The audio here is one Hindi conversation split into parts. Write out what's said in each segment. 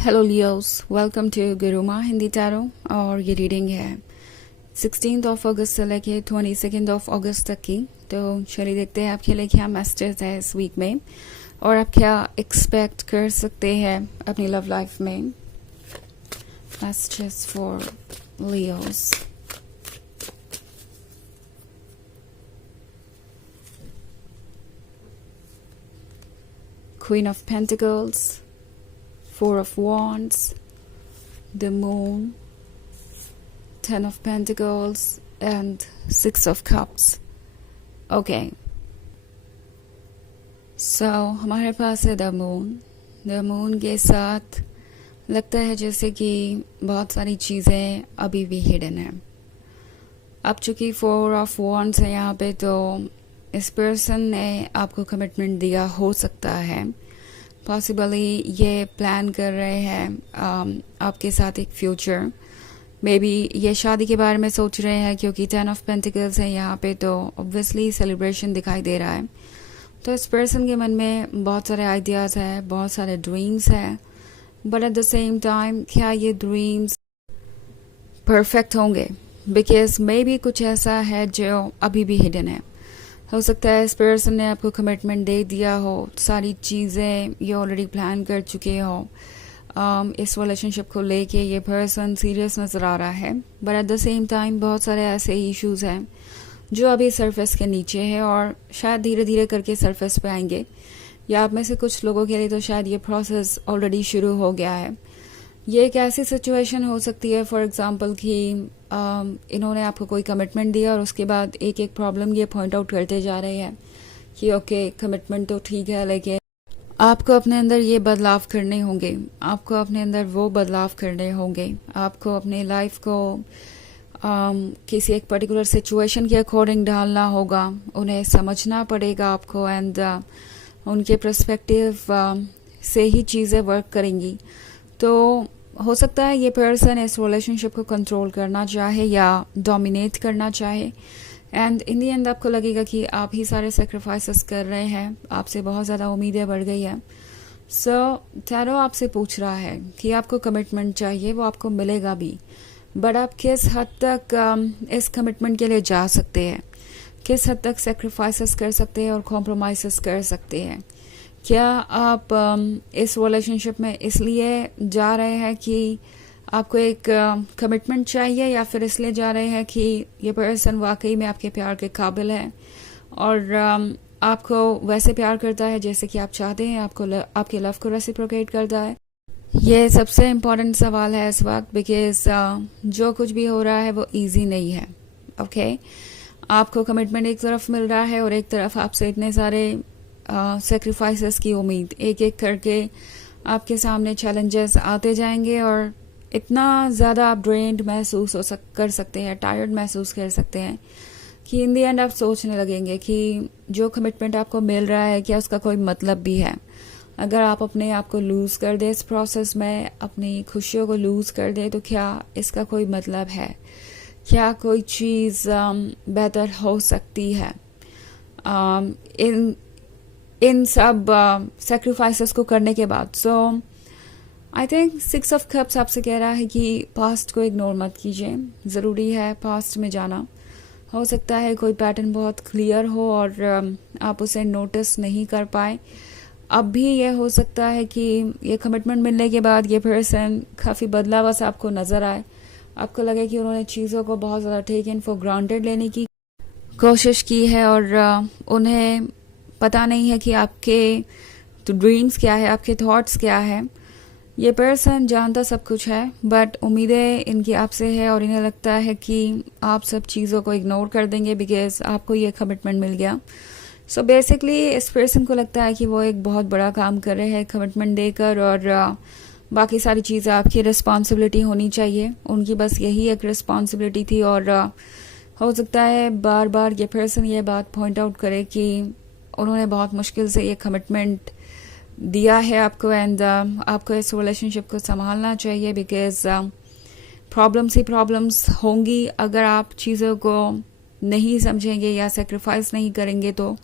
Hello Leos, welcome to Guruma Hindi tarot. और ये रीडिंग है 16 अगस्त से लेके 22 अगस्त तक की। तो चलिए देखते हैं आपके लिए क्या मैसेजेस है इस वीक में और आप क्या एक्सपेक्ट कर सकते हैं अपनी लव लाइफ में। Messages for Leos. Queen of Pentacles, Four of Wands, the Moon, Ten of Pentacles and Six of Cups. Okay. So हमारे पास है द मून। द मून के साथ लगता है जैसे कि बहुत सारी चीज़ें अभी भी हिडन है। अब चूंकि फोर ऑफ वॉन्ड्स है यहाँ पे, तो इस पर्सन ने आपको कमिटमेंट दिया हो सकता है। पॉसिबली ये प्लान कर रहे हैं आपके साथ एक फ्यूचर। मे बी ये शादी के बारे में सोच रहे हैं, क्योंकि 10 ऑफ पेंटिकल्स है यहाँ पे, तो ऑब्वियसली सेलिब्रेशन दिखाई दे रहा है। तो इस पर्सन के मन में बहुत सारे आइडियाज़ है, बहुत सारे ड्रीम्स है, but at the same time क्या ये ड्रीम्स परफेक्ट होंगे? बिकॉज मे बी कुछ ऐसा है जो अभी भी हिडन है। हो सकता है इस पर्सन ने आपको कमिटमेंट दे दिया हो, सारी चीज़ें ये ऑलरेडी प्लान कर चुके हो। इस रिलेशनशिप को लेके ये पर्सन सीरियस नज़र आ रहा है, but at the same time बहुत सारे ऐसे इश्यूज हैं जो अभी सरफेस के नीचे है और शायद धीरे धीरे करके सरफेस पे आएंगे। या आप में से कुछ लोगों के लिए तो शायद ये प्रोसेस ऑलरेडी शुरू हो गया है। ये एक ऐसी सिचुएशन हो सकती है, फॉर एग्जांपल कि इन्होंने आपको कोई कमिटमेंट दिया और उसके बाद एक एक प्रॉब्लम ये पॉइंट आउट करते जा रहे हैं कि ओके कमिटमेंट तो ठीक है, लेकिन आपको अपने अंदर ये बदलाव करने होंगे, आपको अपने अंदर वो बदलाव करने होंगे, आपको अपने लाइफ को किसी एक पर्टिकुलर सिचुएशन के अकॉर्डिंग ढालना होगा, उन्हें समझना पड़ेगा आपको, एंड उनके पर्सपेक्टिव से ही चीज़ें वर्क करेंगी। तो हो सकता है ये पर्सन इस रिलेशनशिप को कंट्रोल करना चाहे या डोमिनेट करना चाहे, एंड इन दी एंड आपको लगेगा कि आप ही सारे सेक्रीफाइसेस कर रहे हैं, आपसे बहुत ज़्यादा उम्मीदें बढ़ गई है। सो टैरो आपसे पूछ रहा है कि आपको कमिटमेंट चाहिए, वो आपको मिलेगा भी, बट आप किस हद तक इस कमिटमेंट के लिए जा सकते हैं, किस हद तक सेक्रीफाइसेस कर सकते हैं और कॉम्प्रोमाइज़ कर सकते हैं। क्या आप इस रिलेशनशिप में इसलिए जा रहे हैं कि आपको एक कमिटमेंट चाहिए, या फिर इसलिए जा रहे हैं कि ये पर्सन वाकई में आपके प्यार के काबिल है और आपको वैसे प्यार करता है जैसे कि आप चाहते हैं, आपके लव को रेसिप्रोकेट करता है? ये सबसे इम्पोर्टेंट सवाल है इस वक्त, बिकॉज जो कुछ भी हो रहा है वो इजी नहीं है। ओके आपको कमिटमेंट एक तरफ मिल रहा है और एक तरफ आपसे इतने सारे सेक्रीफाइसेस की उम्मीद। एक एक करके आपके सामने चैलेंजेस आते जाएंगे और इतना ज़्यादा आप ड्रेन्ड महसूस कर सकते हैं, टायर्ड महसूस कर सकते हैं कि इन दी एंड आप सोचने लगेंगे कि जो कमिटमेंट आपको मिल रहा है क्या उसका कोई मतलब भी है। अगर आप अपने आप को लूज़ कर दे इस प्रोसेस में, अपनी खुशियों को लूज़ कर दे, तो क्या इसका कोई मतलब है? क्या कोई चीज़ बेहतर हो सकती है इन सब सेक्रीफाइसेस को करने के बाद? सो आई थिंक 6 ऑफ कप्स आपसे कह रहा है कि पास्ट को इग्नोर मत कीजिए, ज़रूरी है पास्ट में जाना। हो सकता है कोई पैटर्न बहुत क्लियर हो और आप उसे नोटिस नहीं कर पाए। अब भी ये हो सकता है कि ये कमिटमेंट मिलने के बाद ये पर्सन काफ़ी बदला हुआ सा आपको नज़र आए, आपको लगे कि उन्होंने चीज़ों को बहुत ज़्यादा टेकन फॉर ग्रांटेड लेने की कोशिश की है और उन्हें पता नहीं है कि आपके तो ड्रीम्स क्या है, आपके थॉट्स क्या है। ये पर्सन जानता सब कुछ है, बट उम्मीदें इनकी आपसे है और इन्हें लगता है कि आप सब चीज़ों को इग्नोर कर देंगे बिकॉज आपको ये कमिटमेंट मिल गया। सो बेसिकली इस पर्सन को लगता है कि वो एक बहुत बड़ा काम कर रहे हैं कमिटमेंट देकर, और बाकी सारी चीज़ें आपकी रिस्पॉन्सिबिलिटी होनी चाहिए। उनकी बस यही एक रिस्पॉन्सिबिलिटी थी, और हो सकता है बार बार ये पर्सन ये बात पॉइंट आउट करे कि उन्होंने बहुत मुश्किल से ये कमिटमेंट दिया है आपको, एंड आपको इस रिलेशनशिप को संभालना चाहिए बिकॉज प्रॉब्लम्स ही प्रॉब्लम्स होंगी अगर आप चीज़ों को नहीं समझेंगे या सेक्रीफाइस नहीं करेंगे। तो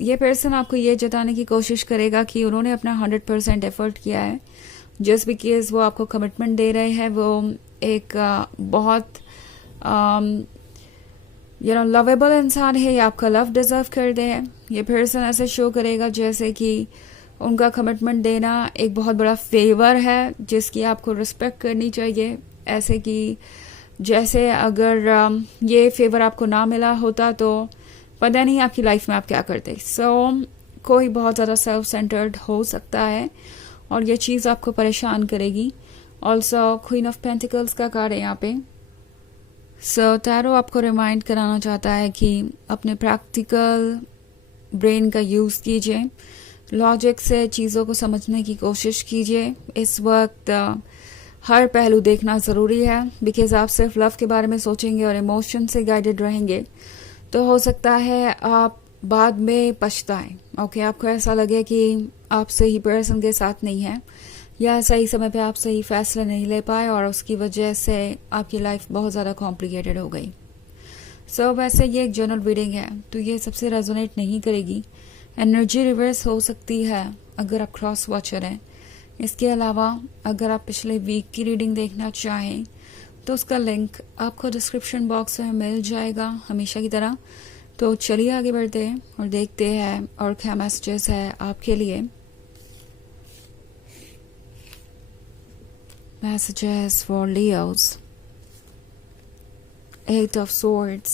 ये पर्सन आपको ये जताने की कोशिश करेगा कि उन्होंने अपना 100% एफर्ट किया है। जस्ट बिकॉज वो आपको कमिटमेंट दे रहे हैं, वो एक बहुत लवेबल इंसान है, ये आपका लव डिजर्व करते हैं। ये पर्सन ऐसे शो करेगा जैसे कि उनका कमिटमेंट देना एक बहुत बड़ा फेवर है जिसकी आपको रिस्पेक्ट करनी चाहिए। ऐसे कि जैसे अगर ये फेवर आपको ना मिला होता तो पता नहीं आपकी लाइफ में आप क्या करते। कोई बहुत ज़्यादा सेल्फ सेंटर्ड हो सकता है और ये चीज़ आपको परेशान करेगी। ऑल्सो क्वीन ऑफ पेंटिकल्स का कार्ड है यहाँ पे। टैरो आपको रिमाइंड कराना चाहता है कि अपने प्रैक्टिकल ब्रेन का यूज़ कीजिए, लॉजिक से चीज़ों को समझने की कोशिश कीजिए। इस वक्त हर पहलू देखना ज़रूरी है, बिकॉज आप सिर्फ लव के बारे में सोचेंगे और इमोशन से गाइडेड रहेंगे तो हो सकता है आप बाद में पछताएं। ओके, आपको ऐसा लगे कि आप सही पर्सन के साथ नहीं है या सही समय पे आप सही फैसले नहीं ले पाए और उसकी वजह से आपकी लाइफ बहुत ज़्यादा कॉम्प्लिकेटेड हो गई। वैसे ये एक जनरल रीडिंग है तो ये सबसे रेजोनेट नहीं करेगी। एनर्जी रिवर्स हो सकती है अगर आप क्रॉस वॉचर हैं। इसके अलावा अगर आप पिछले वीक की रीडिंग देखना चाहें तो उसका लिंक आपको डिस्क्रिप्शन बॉक्स में मिल जाएगा हमेशा की तरह। तो चलिए आगे बढ़ते हैं और देखते हैं और क्या मैसेजेस है आपके लिए। Messages for Leos. 8 of Swords,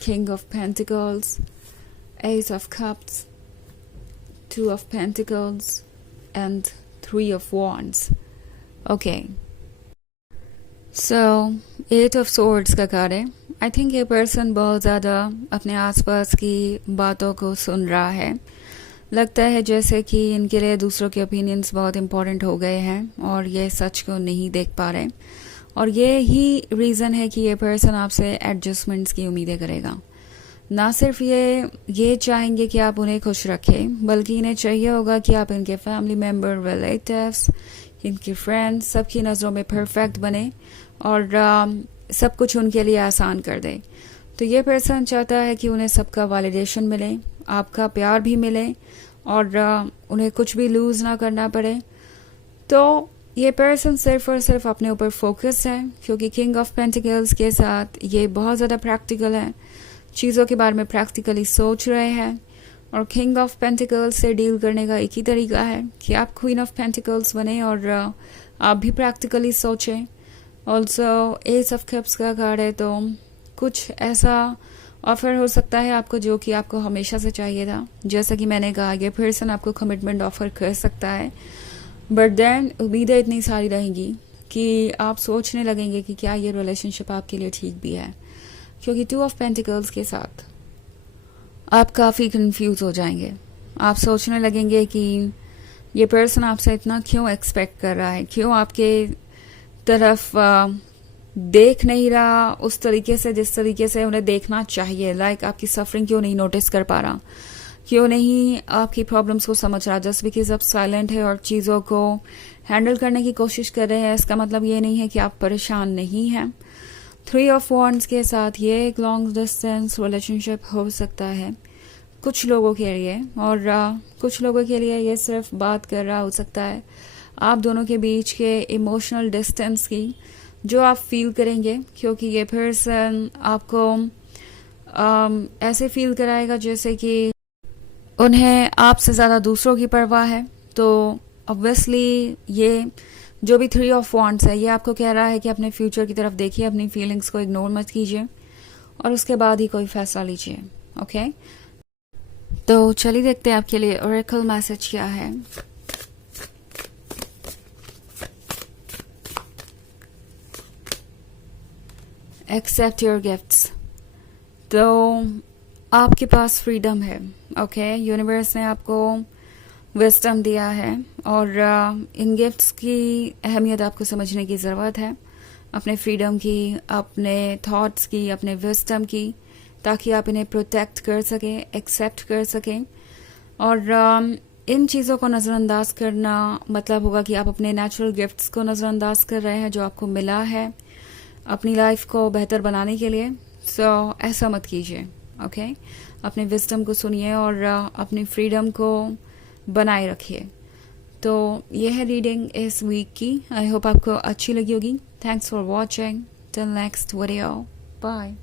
King of Pentacles, Ace of Cups, 2 of Pentacles, and 3 of Wands. Okay. 8 of Swords का कार्ड है। आई थिंक ये पर्सन बहुत ज़्यादा अपने आसपास की बातों को सुन रहा है। लगता है जैसे कि इनके लिए दूसरों के ओपिनियंस बहुत इम्पोर्टेंट हो गए हैं और ये सच को नहीं देख पा रहे और ये ही रीज़न है कि ये पर्सन आपसे एडजस्टमेंट्स की उम्मीदें करेगा। ना सिर्फ ये चाहेंगे कि आप उन्हें खुश रखें, बल्कि इन्हें चाहिए होगा कि आप इनके फैमिली मेम्बर, रिलेटिव्स, इनके फ्रेंड्स सबकी नज़रों में परफेक्ट बने और सब कुछ उनके लिए आसान कर दे। तो ये पर्सन चाहता है कि उन्हें सबका वैलिडेशन मिले, आपका प्यार भी मिले और उन्हें कुछ भी लूज़ ना करना पड़े। तो ये पर्सन सिर्फ और सिर्फ अपने ऊपर फोकस है क्योंकि किंग ऑफ पेंटिकल्स के साथ ये बहुत ज़्यादा प्रैक्टिकल है, चीज़ों के बारे में प्रैक्टिकली सोच रहे हैं। और किंग ऑफ पेंटिकल्स से डील करने का एक ही तरीका है कि आप क्वीन ऑफ पेंटिकल्स बने और आप भी प्रैक्टिकली सोचें। ऑल्सो एस ऑफ कप्स का कार्ड है तो कुछ ऐसा ऑफर हो सकता है आपको जो कि आपको हमेशा से चाहिए था। जैसा कि मैंने कहा, ये पर्सन आपको कमिटमेंट ऑफर कर सकता है, बट देन उम्मीदें इतनी सारी रहेंगी कि आप सोचने लगेंगे कि क्या ये रिलेशनशिप आपके लिए ठीक भी है। क्योंकि 2 ऑफ पेंटिकल्स के साथ आप काफ़ी कंफ्यूज हो जाएंगे। आप सोचने लगेंगे कि ये पर्सन आपसे इतना क्यों एक्सपेक्ट कर रहा है, क्यों आपके तरफ देख नहीं रहा उस तरीके से जिस तरीके से उन्हें देखना चाहिए। लाइक आपकी सफरिंग क्यों नहीं नोटिस कर पा रहा, क्यों नहीं आपकी प्रॉब्लम्स को समझ रहा। जस्ट बिकॉज आप साइलेंट है और चीज़ों को हैंडल करने की कोशिश कर रहे हैं, इसका मतलब ये नहीं है कि आप परेशान नहीं हैं। 3 ऑफ वॉन्ड्स के साथ ये एक लॉन्ग डिस्टेंस रिलेशनशिप हो सकता है कुछ लोगों के लिए, और कुछ लोगों के लिए ये सिर्फ बात कर रहा हो सकता है आप दोनों के बीच के इमोशनल डिस्टेंस की जो आप फील करेंगे। क्योंकि ये पर्सन आपको ऐसे फील कराएगा जैसे कि उन्हें आपसे ज़्यादा दूसरों की परवाह है। तो ऑब्वियसली ये जो भी 3 ऑफ वॉन्ड्स है ये आपको कह रहा है कि अपने फ्यूचर की तरफ देखिए, अपनी फीलिंग्स को इग्नोर मत कीजिए और उसके बाद ही कोई फैसला लीजिए। ओके, तो चलिए देखते हैं आपके लिए ओरेकल मैसेज क्या है। Accept your gifts. तो आपके पास फ्रीडम है। ओके, यूनिवर्स ने आपको विजडम दिया है और इन गिफ्ट्स की अहमियत आपको समझने की ज़रूरत है, अपने फ्रीडम की, अपने थॉट्स की, अपने विजडम की, ताकि आप इन्हें प्रोटेक्ट कर सकें, एक्सेप्ट कर सकें। और इन चीज़ों को नज़रअंदाज करना मतलब होगा कि आप अपने नेचुरल गिफ्ट्स को नज़रअंदाज कर रहे हैं जो आपको मिला है अपनी लाइफ को बेहतर बनाने के लिए। ऐसा मत कीजिए। ओके, अपने विजडम को सुनिए और अपनी फ्रीडम को बनाए रखिए। तो यह है रीडिंग इस वीक की। आई होप आपको अच्छी लगी होगी। Thanks for watching. Till next video, bye.